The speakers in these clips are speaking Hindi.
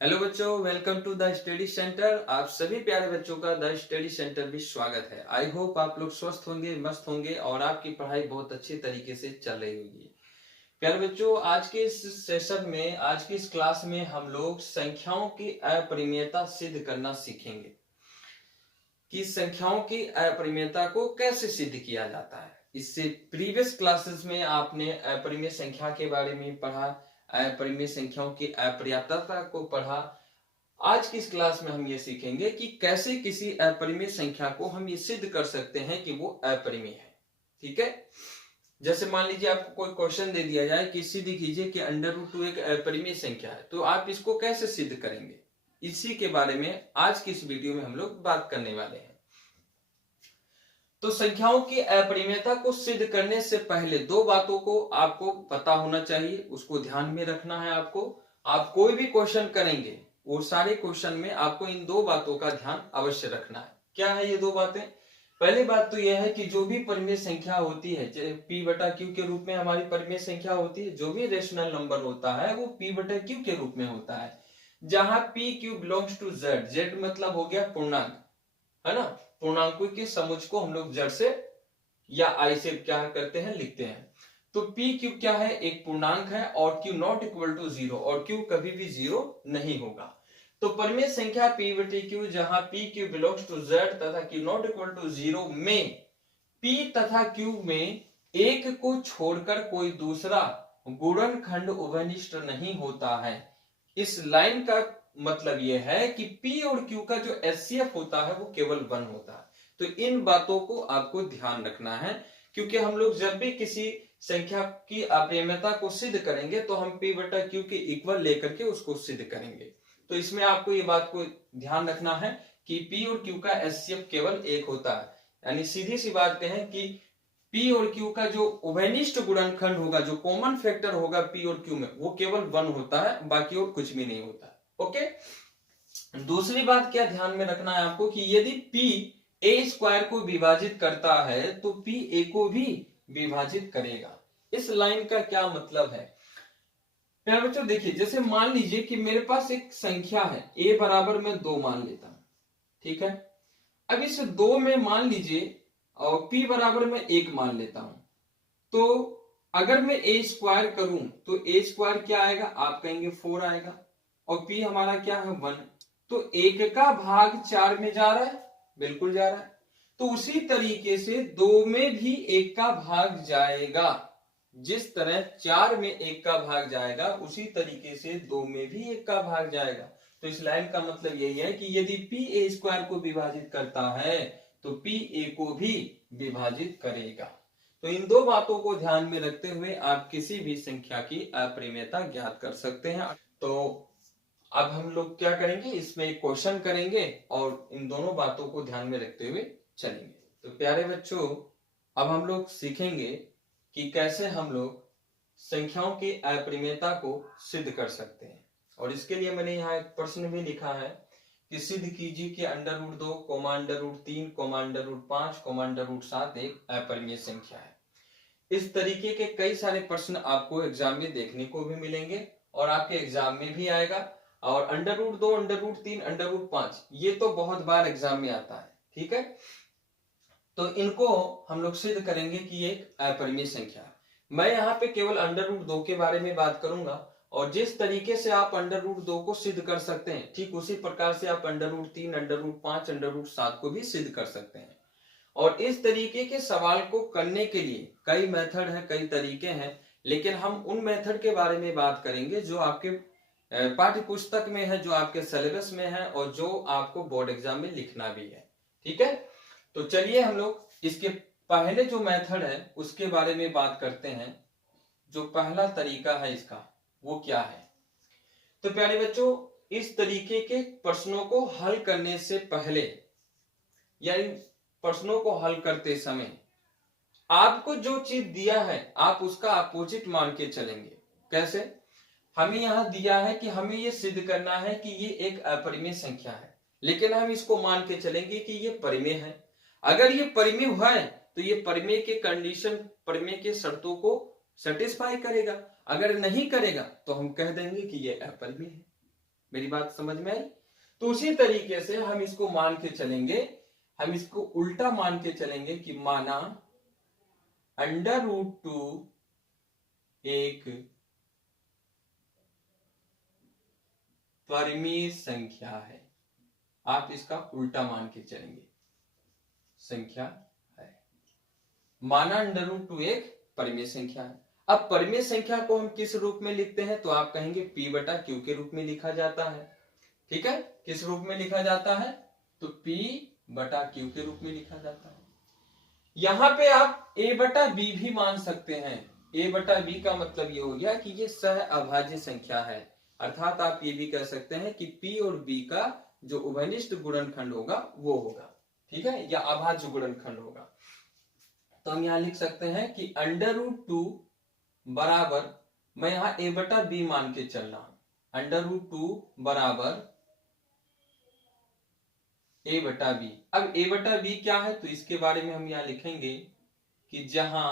हेलो बच्चों, welcome to the study centre. आप सभी प्यारे बच्चों का द स्टडी सेंटर भी स्वागत है। आई होप आप लोग स्वस्थ होंगे, मस्त होंगे और आपकी पढ़ाई बहुत अच्छी तरीके से चल रही होगी। प्यारे बच्चों, आज के इस सेशन में, आज की इस क्लास में हम लोग संख्याओं की अपरिमेयता सिद्ध करना सीखेंगे कि संख्याओं की अपरिमेयता को कैसे सिद्ध किया जाता है। इससे प्रीवियस क्लासेस में आपने अपरिमेय संख्या के बारे में पढ़ा, अपरिमेय संख्याओं की अपर्याप्तता को पढ़ा। आज की इस क्लास में हम ये सीखेंगे कि कैसे किसी अपरिमेय संख्या को हम ये सिद्ध कर सकते हैं कि वो अपरिमेय है। ठीक है, जैसे मान लीजिए आपको कोई क्वेश्चन दे दिया जाए कि सिद्ध कीजिए कि √2 एक अपरिमेय संख्या है, तो आप इसको कैसे सिद्ध करेंगे, इसी के बारे में आज की इस वीडियो में हम लोग बात करने वाले हैं। तो संख्याओं की अपरिमेयता को सिद्ध करने से पहले दो बातों को आपको पता होना चाहिए, उसको ध्यान में रखना है। आप कोई भी क्वेश्चन करेंगे, वो सारे क्वेश्चन में आपको इन दो बातों का ध्यान अवश्य रखना है। क्या है ये दो बातें? पहली बात तो यह है कि जो भी परिमेय संख्या होती है, P/Q के रूप में हमारी परिमेय संख्या होती है, जो भी रेशनल नंबर होता है वो P/Q के रूप में होता है, जहां PQ belongs to Z। Z मतलब हो गया पूर्णांक, है ना। पूर्णांकों के समुच्चय को हम लोग Z से या I से क्या करते हैं, लिखते हैं। तो PQ क्या है, एक पूर्णांक है और Q नॉट इक्वल टू 0, और Q कभी भी 0 नहीं होगा। तो परिमेय संख्या P/Q जहां PQ बिलोंग्स टू Z तथा Q नॉट इक्वल टू 0 में P तथा Q में एक को छोड़कर कोई दूसरा गुणनखंड उभयनिष्ठ नहीं होता है। इस लाइन का मतलब यह है कि P और Q का जो HCF होता है वो केवल 1 होता है। तो इन बातों को आपको ध्यान रखना है, क्योंकि हम लोग जब भी किसी संख्या की अपरिमेयता को सिद्ध करेंगे तो हम P/Q के इक्वल लेकर के उसको सिद्ध करेंगे। तो इसमें आपको ये बात को ध्यान रखना है कि P और Q का HCF केवल 1 होता है। यानी सीधी सी बात कहें कि P और Q का जो उभयनिष्ठ गुणनखंड होगा, जो कॉमन फैक्टर होगा P और Q में, वो केवल 1 होता है, बाकी और कुछ भी नहीं होता। ओके, दूसरी बात क्या ध्यान में रखना है आपको कि यदि P A² को विभाजित करता है तो P A को भी विभाजित करेगा। इस लाइन का क्या मतलब है? प्यारे बच्चों देखिए, जैसे मान लीजिए कि मेरे पास एक संख्या है A बराबर मैं 2 मान लेता हूं, ठीक है। अब इस 2 में मान लीजिए और P बराबर मैं 1 मान लेता हूं, तो अगर मैं A² करूं तो A² क्या आएगा, आप कहेंगे 4 आएगा, और P हमारा क्या है 1, तो 1 का भाग 4 में जा रहा है, बिल्कुल जा रहा है। तो उसी तरीके से 2 में भी 1 का भाग जाएगा। जिस तरह 4 में 1 का भाग जाएगा, उसी तरीके से 2 में भी 1 का भाग जाएगा। तो इस लाइन का मतलब यही है कि यदि P A² को विभाजित करता है तो P A को भी विभाजित करेगा। तो इन दो बातों को ध्यान में रखते हुए आप किसी भी संख्या की अपरिमेयता ज्ञात कर सकते हैं। तो अब हम लोग क्या करेंगे, इसमें एक क्वेश्चन करेंगे और इन दोनों बातों को ध्यान में रखते हुए चलेंगे। तो प्यारे बच्चों, अब हम लोग सीखेंगे कि कैसे हम लोग संख्याओं की अपरिमेयता को सिद्ध कर सकते हैं। और इसके लिए मैंने यहाँ एक प्रश्न भी लिखा है कि सिद्ध कीजिए कि √2, √3, √5, √7 एक अपरिमेय संख्या है। इस तरीके के कई सारे प्रश्न आपको एग्जाम में देखने को भी मिलेंगे और आपके एग्जाम में भी आएगा। और √2, √3, √5 ये तो बहुत बार एग्जाम में आता है, ठीक है। तो इनको हम लोग सिद्ध करेंगे कि ये एक अपरिमेय संख्या है। मैं यहाँ पे केवल √2 के बारे में बात करूंगा, और जिस तरीके से आप √2 को सिद्ध कर सकते हैं, ठीक उसी प्रकार से आप √3, √5, √7 को भी सिद्ध कर सकते हैं। और इस तरीके के सवाल को करने के लिए कई मेथड है, कई तरीके हैं, लेकिन हम उन मेथड के बारे में बात करेंगे जो आपके पाठ्य पुस्तक में है, जो आपके सिलेबस में है और जो आपको बोर्ड एग्जाम में लिखना भी है, ठीक है। तो चलिए हम लोग इसके पहले जो मेथड है उसके बारे में बात करते हैं। जो पहला तरीका है इसका, वो क्या है? तो प्यारे बच्चों, इस तरीके के प्रश्नों को हल करने से पहले या इन प्रश्नों को हल करते समय आपको जो चीज दिया है आप उसका अपोजिट मान के चलेंगे। कैसे? हमें यहां दिया है कि हमें ये सिद्ध करना है कि ये एक अपरिमेय संख्या है, लेकिन हम इसको मान के चलेंगे कि ये परिमेय है। अगर ये परिमेय है तो ये परिमेय के कंडीशन, परिमेय के शर्तों को सेटिस्फाई करेगा। अगर नहीं करेगा तो हम कह देंगे कि ये अपरिमेय है। मेरी बात समझ में आई? तो उसी तरीके से हम इसको मान के चलेंगे, हम इसको उल्टा मान के चलेंगे कि माना √2 एक परिमेय संख्या है। आप इसका उल्टा मान के चलेंगे, संख्या है, माना √2 एक परिमेय संख्या है। अब परिमेय संख्या को हम किस रूप में लिखते हैं? तो आप कहेंगे P/Q के रूप में लिखा जाता है। ठीक है, किस रूप में लिखा जाता है? तो P/Q के रूप में लिखा जाता है। यहां पे आप A/B भी मान सकते हैं। A/B का मतलब ये हो गया कि ये सह अभाज्य संख्या है, अर्थात आप ये भी कह सकते हैं कि P और B का जो उभयनिष्ठ गुणनखंड होगा वो होगा, ठीक है, या अभाज्य गुणनखंड होगा। तो हम यहां लिख सकते हैं कि √2 बराबर, मैं यहां A/B मान के चल रहा हूं, √2 बराबर A/B। अब A/B क्या है? तो इसके बारे में हम यहां लिखेंगे कि जहां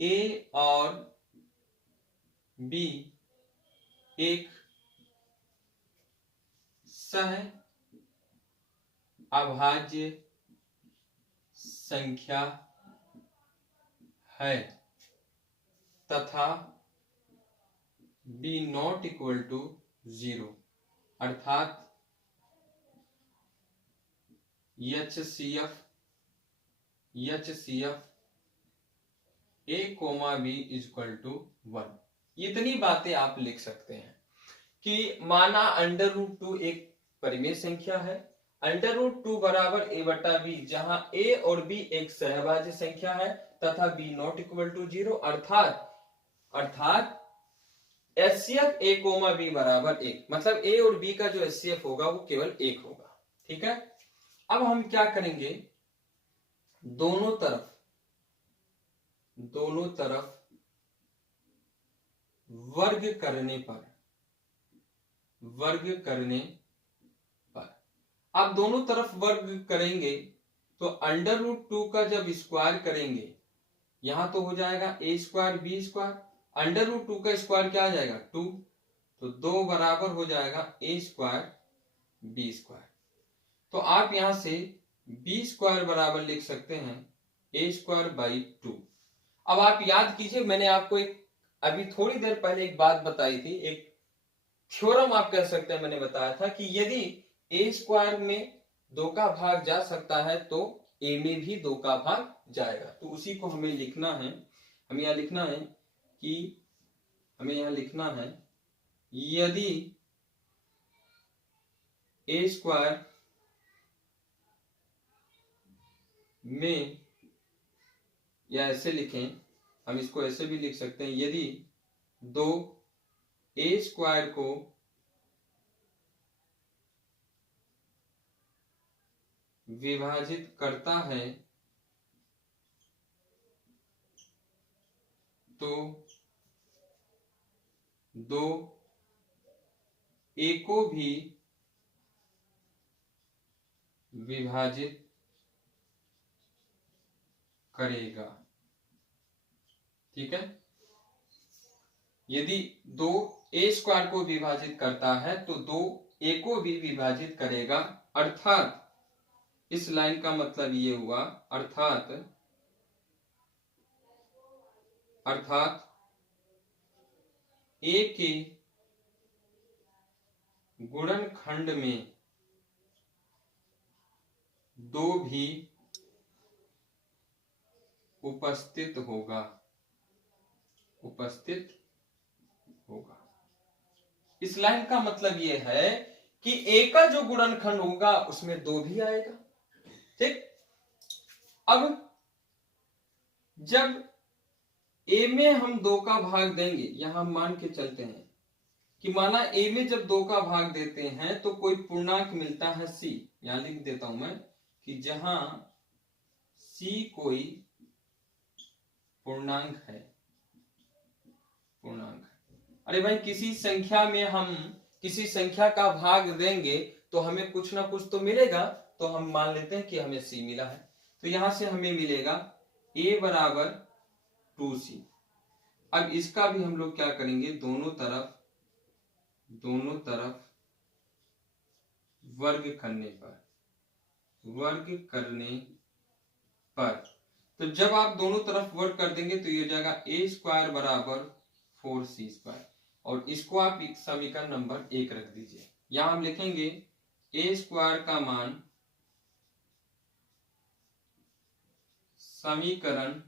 A और B एक सह अभाज्य संख्या है तथा B नॉट इक्वल टू 0, अर्थात HCF A,B इक्वल टू 1। इतनी बातें आप लिख सकते हैं कि माना √2 एक परिमेय संख्या है, √2 बराबर A/B, जहां A और B एक सहभाज्य संख्या है तथा B नॉट इक्वल टू 0, अर्थात HCF A,B बराबर 1, मतलब A और B का जो HCF होगा वो केवल 1 होगा। ठीक है, अब हम क्या करेंगे, दोनों तरफ वर्ग करने पर आप दोनों तरफ वर्ग करेंगे तो √2 का जब स्क्वायर करेंगे, यहां तो हो जाएगा A² B², √2 का स्क्वायर क्या आ जाएगा? 2, तो 2 बराबर हो जाएगा A² B²। तो आप यहां से B² बराबर लिख सकते हैं A²/2। अब आप याद कीजिए, मैंने आपको अभी थोड़ी देर पहले एक बात बताई थी, एक थ्योरम आप कह सकते हैं, मैंने बताया था कि यदि A² में 2 का भाग जा सकता है तो A में भी 2 का भाग जाएगा। तो उसी को हमें लिखना है, हमें यहां लिखना है यदि A² में, या ऐसे लिखें, हम इसको ऐसे भी लिख सकते हैं, यदि 2 A² को विभाजित करता है तो 2 A को भी विभाजित करेगा। ठीक है, यदि 2 A² को विभाजित करता है तो 2 A को भी विभाजित करेगा, अर्थात इस लाइन का मतलब ये हुआ, अर्थात A के गुणनखंड में 2 भी उपस्थित होगा। इस लाइन का मतलब यह है कि A का जो गुणनखंड होगा उसमें 2 भी आएगा। ठीक, अब जब A में हम 2 का भाग देंगे, यहां मान के चलते हैं कि माना A में जब 2 का भाग देते हैं तो कोई पूर्णांक मिलता है C, यहां लिख देता हूं मैं कि जहां C कोई पूर्णांक है। अरे भाई, किसी संख्या में हम किसी संख्या का भाग देंगे तो हमें कुछ ना कुछ तो मिलेगा, तो हम मान लेते हैं कि हमें C मिला है, तो यहां से हमें मिलेगा A बराबर 2C। अब इसका भी हम लोग क्या करेंगे, दोनों तरफ दोनों तरफ वर्ग करने पर तो जब आप दोनों तरफ वर्ग कर देंगे तो ये हो जाएगा ए स्क्वायर बराबर 4c²। और इसको आप समीकरण नंबर 1 रख दीजिए। यहां हम लिखेंगे ए स्क्वायर का मान समीकरण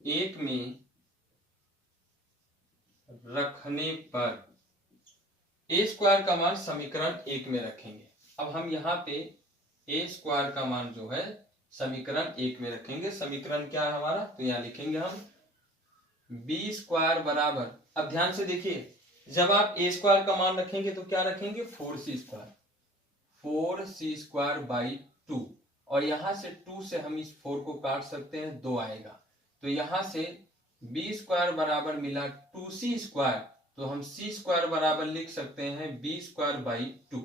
1 में रखने पर, ए स्क्वायर का मान समीकरण 1 में रखेंगे। अब हम यहाँ पे ए स्क्वायर का मान जो है समीकरण 1 में रखेंगे। समीकरण क्या है हमारा, तो यहाँ लिखेंगे हम बी स्क्वायर बराबर, अब ध्यान से देखिए, जब आप ए स्क्वायर का मान रखेंगे तो क्या रखेंगे 4c² बाई 2। और यहां से 2 से हम इस 4 को काट सकते हैं, 2 आएगा। तो यहां से बी स्क्वायर बराबर मिला 2c², तो हम c² बराबर लिख सकते हैं b² बाई 2।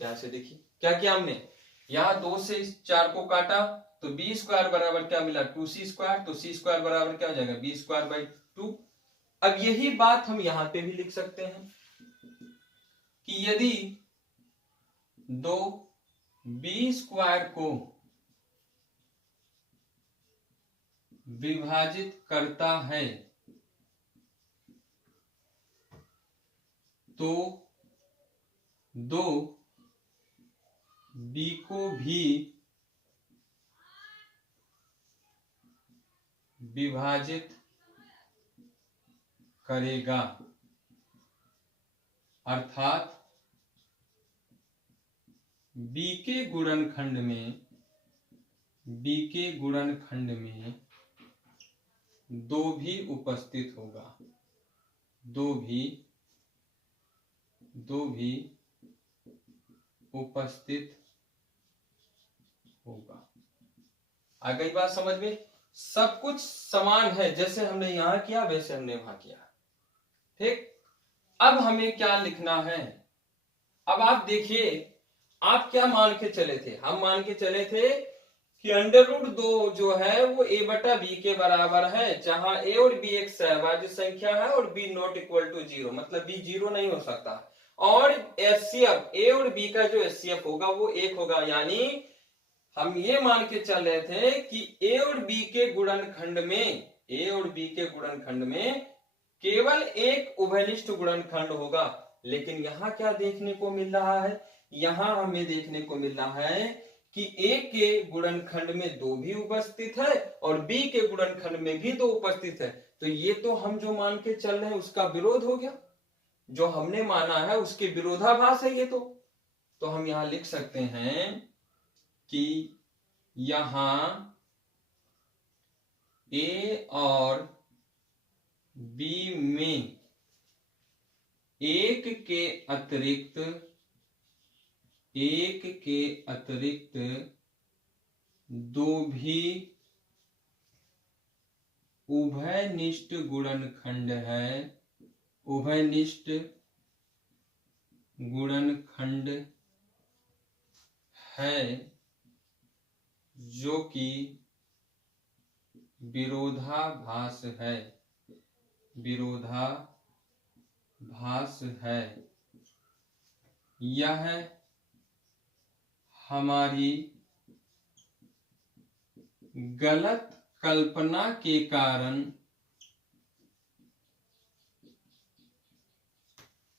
ध्यान से देखिए क्या किया हमने, यहाँ 2 से इस 4 को काटा तो b² बराबर क्या मिला 2c², तो c² बराबर क्या हो जाएगा b² बाई 2। अब यही बात हम यहां पे भी लिख सकते हैं कि यदि 2 b² को विभाजित करता है तो 2 b को भी विभाजित करेगा, अर्थात b के गुणनखंड में 2 भी उपस्थित होगा, 2 भी उपस्थित होगा। आ गई बात समझ में, सब कुछ समान है, जैसे हमने यहां किया वैसे हमने वहां किया। ठीक, अब हमें क्या लिखना है, अब आप देखिए आप क्या मान के चले थे, हम मान के चले थे कि √2 जो है वो a बटा b के बराबर है, जहां a और b एक सहभाज्य संख्या है और b नॉट इक्वल टू 0, मतलब b 0 नहीं हो सकता। और HCF a और b का जो HCF होगा वो 1 होगा, यानी हम ये मान के चल रहे थे कि a और b के गुणनखंड में केवल एक उभयनिष्ठ गुणनखंड होगा। लेकिन यहाँ क्या देखने को मिल रहा है, यहाँ हमें देखने को मिल रहा है कि a के गुणनखंड में 2 भी उपस्थित है और b के गुणनखंड में भी 2 उपस्थित है। तो ये तो हम जो मान के चल रहे हैं उसका विरोध हो गया, जो हमने माना है उसके विरोधाभास है ये तो हम यहाँ लिख सकते हैं कि यहाँ a और b में एक के अतिरिक्त 2 भी उभयनिष्ठ गुणनखंड है, जो कि विरोधाभास है। यह हमारी गलत कल्पना के कारण,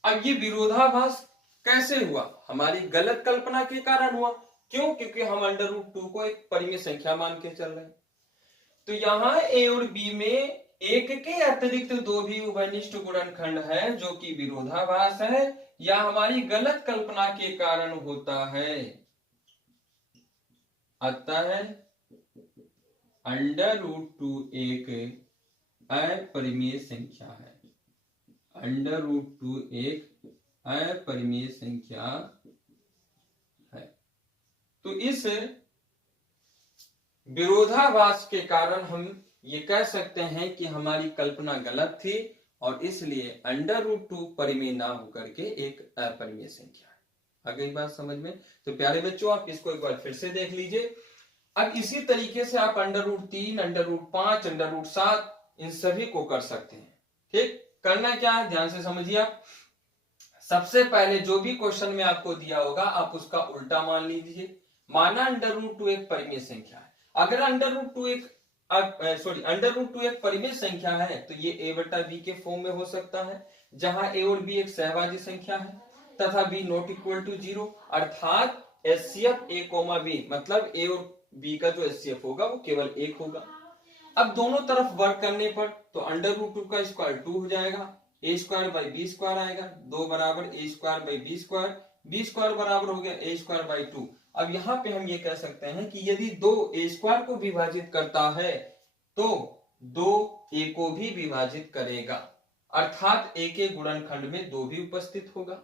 अब ये विरोधाभास कैसे हुआ, हमारी गलत कल्पना के कारण हुआ। क्यों, क्योंकि हम √2 को एक परिमेय संख्या मान के चल रहे हैं। तो यहाँ a और b में एक के अतिरिक्त 2 भी उभयनिष्ठ गुणनखंड है, जो कि विरोधाभास है या हमारी गलत कल्पना के कारण होता है। अतः √2 एक अपरिमेय संख्या है, √2 एक अपरिमेय संख्या है। तो इस विरोधाभास के कारण हम ये कह सकते हैं कि हमारी कल्पना गलत थी और इसलिए √2 परिमेय ना होकर के एक अपरिमेय संख्या है। आ गई बात समझ में। तो प्यारे बच्चों आप इसको एक बार फिर से देख लीजिए। अब इसी तरीके से आप √3, √5, √7 इन सभी को कर सकते हैं। ठीक, करना क्या है ध्यान से समझिए आप। सबसे पहले जो भी क्वेश्चन में आपको दिया होगा आप उसका उल्टा मान लीजिए। माना अंडर रूट 2 एक परिमेय संख्या है। अगर अंडर रूट 2 एक परिमेय संख्या है तो ये a बटा b के फॉर्म में हो सकता है, जहां a और b एक सहभाज्य संख्या है तथा b नॉट इक्वल टू 0, अर्थात एचसीएफ a, b मतलब a और b का जो एचसीएफ होगा वो केवल 1 होगा। अब दोनों तरफ वर्क करने पर तो अंडर रूट 2 का स्क्वायर 2 हो जाएगा, ए स्क्वायर बाई बी स्क्वायर आएगा, 2 बराबर ए स्क्वायर बाई बी स्क्वायर बराबर हो गया ए स्क्वायर बाई 2। अब यहाँ पे हम ये कह सकते हैं कि यदि 2 ए स्क्वायर को विभाजित करता है तो 2 ए को भी विभाजित करेगा, अर्थात ए के गुणनखंड में 2 भी उपस्थित होगा।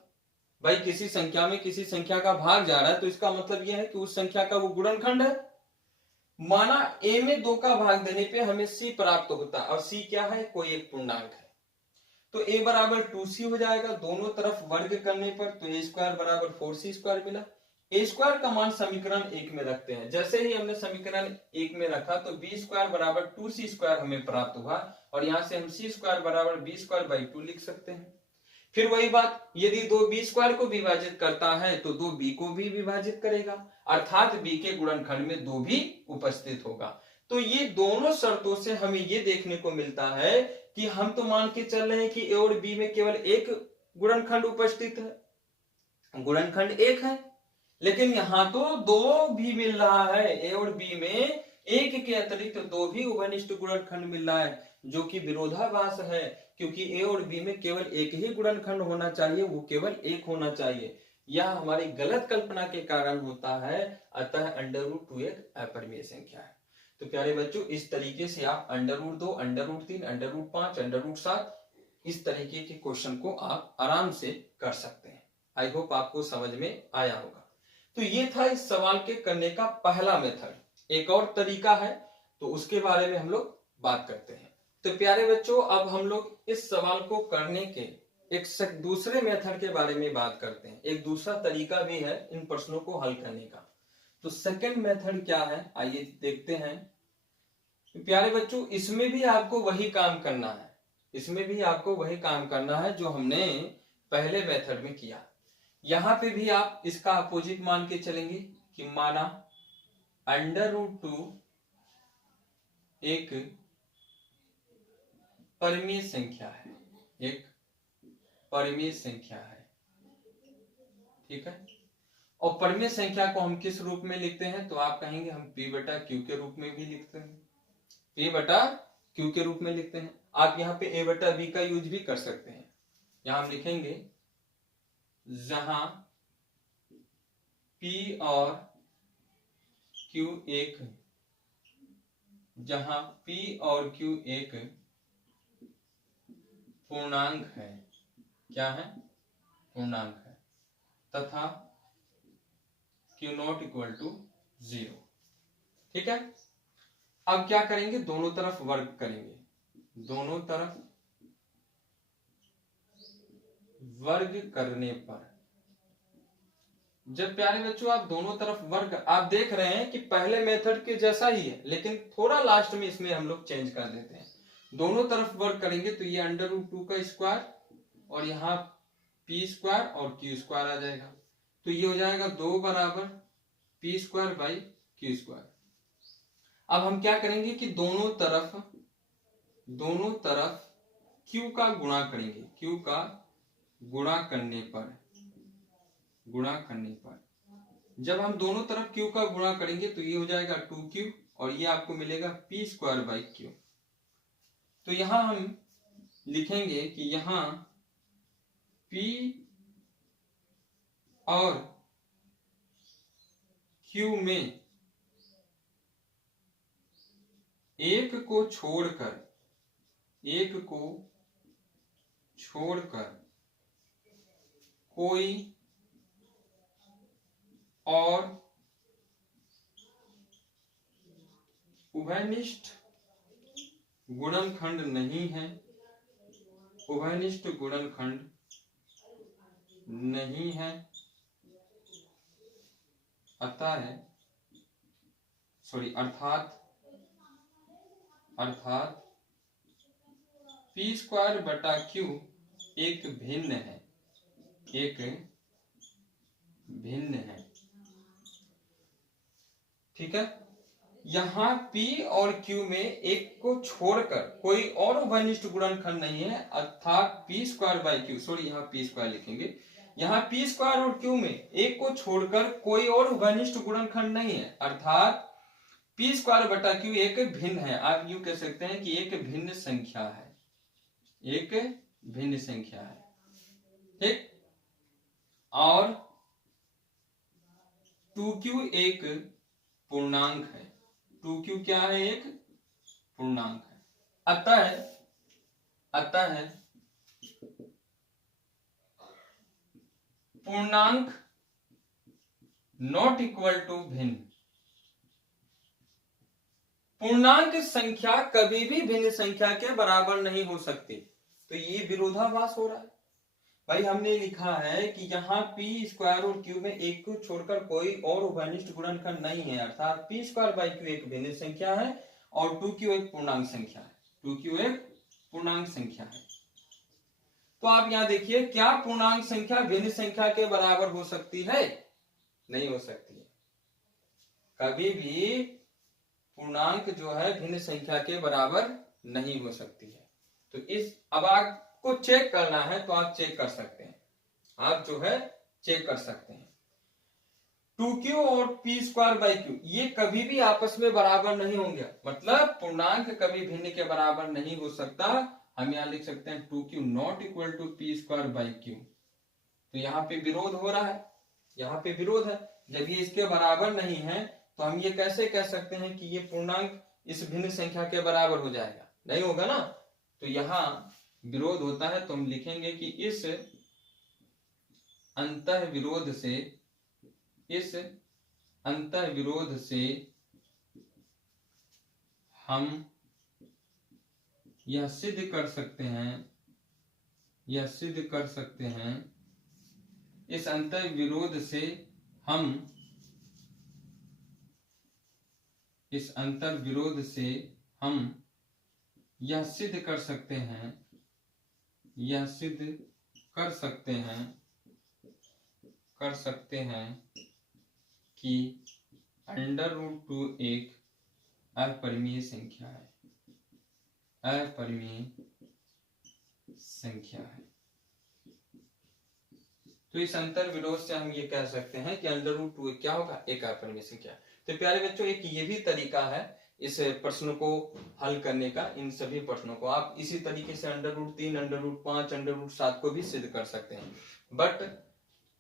भाई किसी संख्या में किसी संख्या का भाग जा रहा है तो इसका मतलब यह है कि उस संख्या का वो गुणनखंड है। माना a में 2 का भाग देने पे हमें c प्राप्त होता है और c क्या है, कोई एक पूर्णांक है, तो a बराबर 2c हो जाएगा। दोनों तरफ वर्ग करने पर तो a स्क्वायर बराबर 4c स्क्वायर मिला। a स्क्वायर का मान समीकरण 1 में रखते हैं, जैसे ही हमने समीकरण 1 में रखा तो b स्क्वायर बराबर 2c स्क्वायर हमें प्राप्त हुआ और यहां से हम c स्क्वायर बराबर b स्क्वायर बाई 2 लिख सकते हैं। फिर वही बात, यदि 2 बी स्क्वायर को विभाजित करता है तो 2 बी को भी विभाजित करेगा, अर्थात बी के गुणनखंड में 2 भी उपस्थित होगा। तो ये दोनों शर्तों से हमें ये देखने को मिलता है कि हम तो मान के चल रहे हैं कि ए और बी में केवल एक गुणनखंड उपस्थित है, गुणनखंड 1 है, लेकिन यहां तो 2 भी मिल रहा है। ए और बी में एक के अतिरिक्त 2 भी उभयनिष्ठ गुणनखंड मिल रहा है, जो कि विरोधाभास है, क्योंकि ए और बी में केवल एक ही गुणनखंड होना चाहिए, वो केवल 1 होना चाहिए। यह हमारी गलत कल्पना के कारण होता है, अतः अंडर रूट 2 एक अपरिमेय संख्या है। तो प्यारे बच्चों, इस तरीके से आप under root 2, under root 3, under root 5, under root 7 इस तरीके के क्वेश्चन को आप आराम से कर सकते हैं। आई होप आपको समझ में आया होगा। तो ये था इस सवाल के करने का पहला मेथड। एक और तरीका है तो उसके बारे में हम लोग बात करते हैं। तो प्यारे बच्चों, अब हम लोग इस सवाल को करने के एक दूसरे मेथड के बारे में बात करते हैं। एक दूसरा तरीका भी है इन प्रश्नों को हल करने का। तो सेकंड मेथड क्या है, आइए देखते हैं। तो प्यारे बच्चों, इसमें भी आपको वही काम करना है, इसमें भी आपको वही काम करना है जो हमने पहले मेथड में किया। यहां पे भी आप इसका अपोजिट मान के चलेंगे कि माना अंडर रूट 2 एक परिमेय संख्या है, एक परिमेय संख्या है, ठीक है। और परिमेय संख्या को हम किस रूप में लिखते हैं, तो आप कहेंगे हम p बटा क्यू के रूप में भी लिखते हैं, p बटा क्यू के रूप में लिखते हैं। आप यहाँ पे a बटा b का यूज भी कर सकते हैं। यहां हम लिखेंगे जहां p और q एक, जहां p और q एक पूर्णांक है, क्या है, पूर्णांक है, तथा q नॉट इक्वल टू 0, ठीक है। अब क्या करेंगे, दोनों तरफ वर्ग करेंगे, दोनों तरफ वर्ग करने पर जब प्यारे बच्चों आप दोनों तरफ वर्ग, आप देख रहे हैं कि पहले मेथड के जैसा ही है, लेकिन थोड़ा लास्ट में इसमें हम लोग चेंज कर देते हैं। दोनों तरफ वर्ग करेंगे तो ये अंडर रूट 2 का स्क्वायर और यहाँ p स्क्वायर और q स्क्वायर आ जाएगा, तो ये हो जाएगा 2 बराबर p square by q square. अब हम क्या करेंगे कि दोनों तरफ q का गुणा करेंगे, q का गुणा करने पर जब हम दोनों तरफ q का गुणा करेंगे तो ये हो जाएगा 2q और ये आपको मिलेगा p स्क्वायर बाई q। तो यहां हम लिखेंगे कि यहां p और q में एक को छोड़कर कोई और उभयनिष्ठ गुणनखंड नहीं है, उभयनिष्ठ गुणनखंड नहीं है, अर्थात पी स्क्वायर बटा क्यू एक भिन्न है, एक भिन्न है। ठीक है, यहाँ P और Q में एक को छोड़कर कोई और उभयनिष्ठ गुणनखंड नहीं है, अर्थात P square by Q, sorry यहाँ पी स्क्वायर लिखेंगे, यहाँ पी स्क्वायर और Q में एक को छोड़कर कोई और उभयनिष्ठ गुणनखंड नहीं है, अर्थात पी स्क्वायर बटा क्यू एक भिन्न है। आप यूं कह सकते हैं कि एक भिन्न संख्या है, एक भिन्न संख्या है। ठीक, और 2q एक पूर्णांक है, 2q क्या है, एक पूर्णांक है। अतः पूर्णांक नॉट इक्वल टू भिन्न, पूर्णांक संख्या कभी भी भिन्न संख्या के बराबर नहीं हो सकती। तो ये विरोधाभास हो रहा है भाई। हमने लिखा है कि यहाँ पी स्क्वायर और क्यू में एक को छोड़कर कोई और उभयनिष्ठ गुणनखंड नहीं है, अर्थात पी स्क्वायर बाई क्यू एक भिन्न संख्या है और 2q एक पूर्णांक संख्या है, 2q एक पूर्णांक संख्या है। तो आप यहाँ देखिए, क्या पूर्णांक संख्या भिन्न संख्या के बराबर हो सकती है? नहीं हो सकती है। कभी भी पूर्णांक जो है भिन्न संख्या के बराबर नहीं हो सकती है। तो इस, अब आपको चेक करना है तो आप चेक कर सकते हैं, आप जो है चेक कर सकते हैं। 2q और पी स्क्वायर बाई क्यू ये कभी भी आपस में बराबर नहीं होंगे, मतलब पूर्णांक कभी भिन्न के बराबर नहीं हो सकता। हम यहाँ लिख सकते हैं 2q not equal to P square by Q. तो यहाँ पे विरोध हो रहा है, यहाँ पे विरोध है। जब ये इसके बराबर नहीं है तो हम ये कैसे कह सकते हैं कि ये पूर्णांक इस भिन्न संख्या के बराबर हो जाएगा? नहीं होगा ना। तो यहाँ विरोध होता है, तो हम लिखेंगे कि इस अंतः विरोध से हम यह सिद्ध कर सकते हैं, इस अंतः विरोध से हम यह सिद्ध कर सकते हैं कि अंडर रूट 2 एक अपरिमेय संख्या है, तो इस अंतर विरोध से हम ये कह सकते हैं कि अंडर रूट 2 क्या होगा, एक अपरिमेय संख्या। तो प्यारे बच्चों, एक ये भी तरीका है इस प्रश्न को हल करने का। इन सभी प्रश्नों को आप इसी तरीके से under root 3, under root 5, under root 7 को भी सिद्ध कर सकते हैं। बट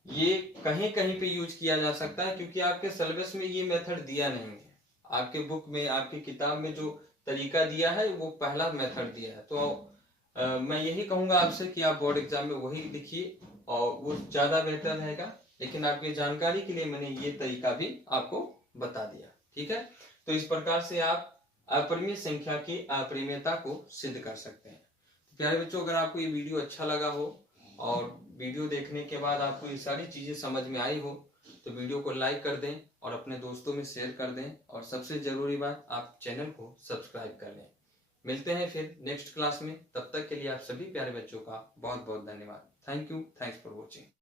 ये कहीं कहीं पे यूज किया जा सकता है, क्योंकि आपके सिलेबस में ये मेथड दिया नहीं है। आपके बुक में, आपकी किताब में जो तरीका दिया है वो पहला मेथड दिया है। तो मैं यही कहूंगा आपसे कि आप बोर्ड एग्जाम में वही लिखिए और वो ज्यादा बेहतर रहेगा। लेकिन आपकी जानकारी के लिए मैंने ये तरीका भी आपको बता दिया। ठीक है, तो इस प्रकार से आप अपरिमेय संख्या की अपरिमेयता को सिद्ध कर सकते हैं। प्यारे बच्चों, अगर आपको ये वीडियो अच्छा लगा हो और वीडियो देखने के बाद आपको ये सारी चीजें समझ में आई हो तो वीडियो को लाइक कर दें और अपने दोस्तों में शेयर कर दें, और सबसे जरूरी बात, आप चैनल को सब्सक्राइब कर लें। मिलते हैं फिर नेक्स्ट क्लास में। तब तक के लिए आप सभी प्यारे बच्चों का बहुत बहुत धन्यवाद। Thank you, thanks for watching.